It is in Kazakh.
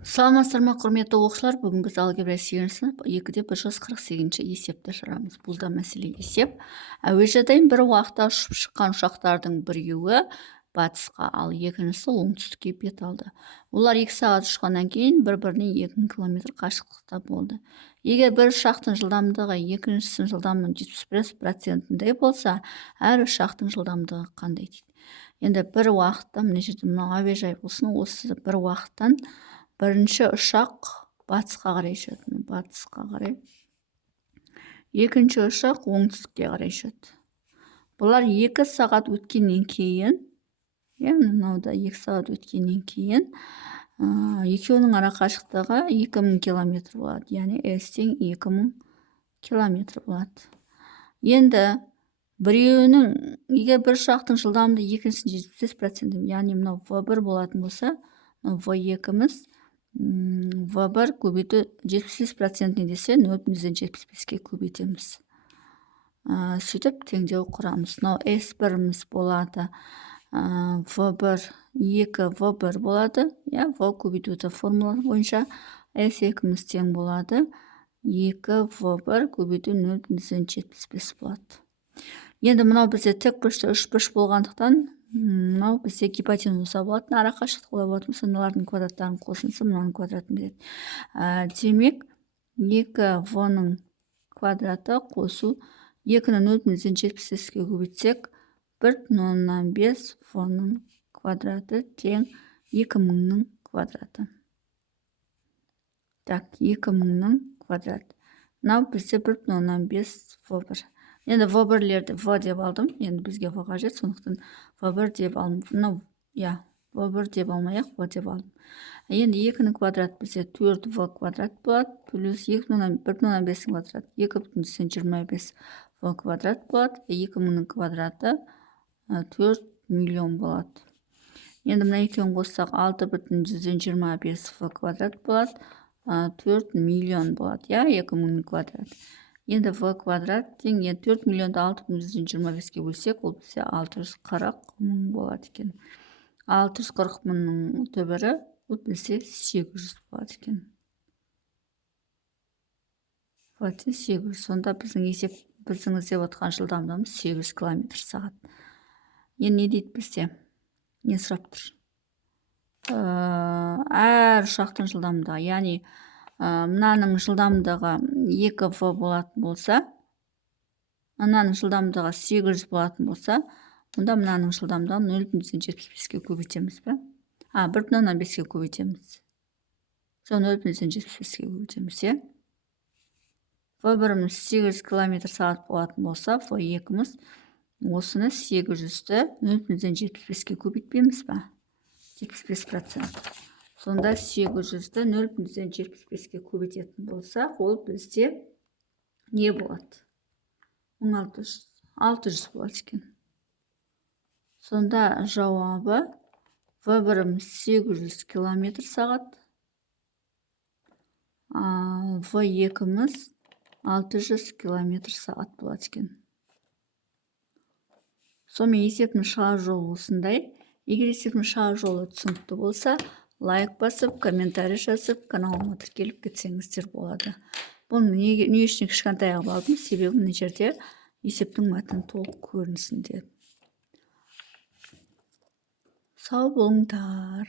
Саламатсыздар ма, құрметті оқушылар? Бүгін біз алгебра 8 сынып 2-де 148 есепті шығарамыз. Бұл да мәселе есеп. Әуежайдан бір уақытта ұшып шыққан ұшақтардың біреуі батысқа, ал екіншісі оңтүстікке бет алды. Олар 2 сағат ұшқаннан кейін бір-біріне 2 километр қашықтықта болды. Егер бір ұшақтың жылдамдығы екіншісінің жылдамдығының 75%-індей болса, әр ұшақтың жылдамдығы қандай дейді. Енді бір уақытта, мына жерде мынау әуежай болсын, осы бір уақыттан бірінші ұшақ батысқа қарай ұшады, батысқа қарай. Екінші ұшақ оңтүстікке қарай ұшады. Бұлар 2 сағат өткеннен кейін, мынауда 2 сағат өткеннен кейін, екеуінің ара қашықтығы 2000 километр болады. Яғни S-тең 2000 километр болады. Енді біреуінің, егер бір ұшақтың жылдамдығы екіншісінің 75%, яғни мынау V1 болатын болса, V2-міз V1 көбейту 75%-не десе 0,75-ке көбейтеміз. Сөйтіп теңдеу құрамыз. Мынау S1-міз болады. V1, 2 V1 болады. V көбейтуді формула бойынша S2-міз тең болады. 2 V1 көбейту 0,75 болады. Енді мынау бізде тік бұрышты үш бұрыш болғандықтан, мынау бізде гипотенуза болатын ара қашықтық болатын, мыналардың квадраттарын қосынса мынаның квадратын береді. Демек 2 v-ның квадраты қосу 2-ні 0,75-ке көбейтсек 1,5 v-ның квадраты тең 2000-ның квадраты. Так, 2000-ның квадраты. Мынау бізде 1,5 v1. Енді V1-лерді V деп алдым. Енді бізге V қажет, сондықтан V1 деп алдым. Мынау, V1 деп алмай-ақ, V деп алдым. Енді 2-ні квадрат бізде 4V квадрат болады, плюс 1,5-ның квадрат 2,25V квадрат болады. 2000-ның квадраты 4 миллион болады. Енді мына екеуін қоссақ 6,125V квадрат болады, 4 миллион болады. 2000-ның квадраты. Енді V квадрат тең 4 миллионды 6,125-ке бөлсек, ол бізде 640 мың болады екен. 640 мыңның түбірі ол бізде 800 болады екен. 800. Сонда біздің іздеп отқан жылдамдығымыз 800 км сағат. Енді не дейді бізде? Не сұрап тұр? Әр ұшақтың жылдамдығы, яғни мынаның жылдамдығы 2V болатын болса, мынаның жылдамдығы 800 болатын болса, онда мынаның жылдамдығын 0,75-ке көбейтеміз бе? 1,5-ке көбейтеміз. Сол 0,75-ке көбейтеміз, V1-міз 800 км сағат болатын болса, V2-міз осыны 800-ді 0,75-ке көбейтпейміз ба? 75%. Сонда 800-ді 0,75-ке көбейтетін болса, ол бізде не болады? 600 болады екен. Сонда жауабы V1-міз 800 км сағат, V2-міз 600 км сағат болады екен. Сонымен есептің шығару жолы осындай. Егер есептің шығару жолы түсінікті болса, лайк басып, комментарий жазып, каналыма тіркеліп кетсеңіздер болады. Бұны не үшін кішкентай қылып алдым? Себебі мына жерде есептің мәтіні толық көрінсін деп. Сау болыңдар.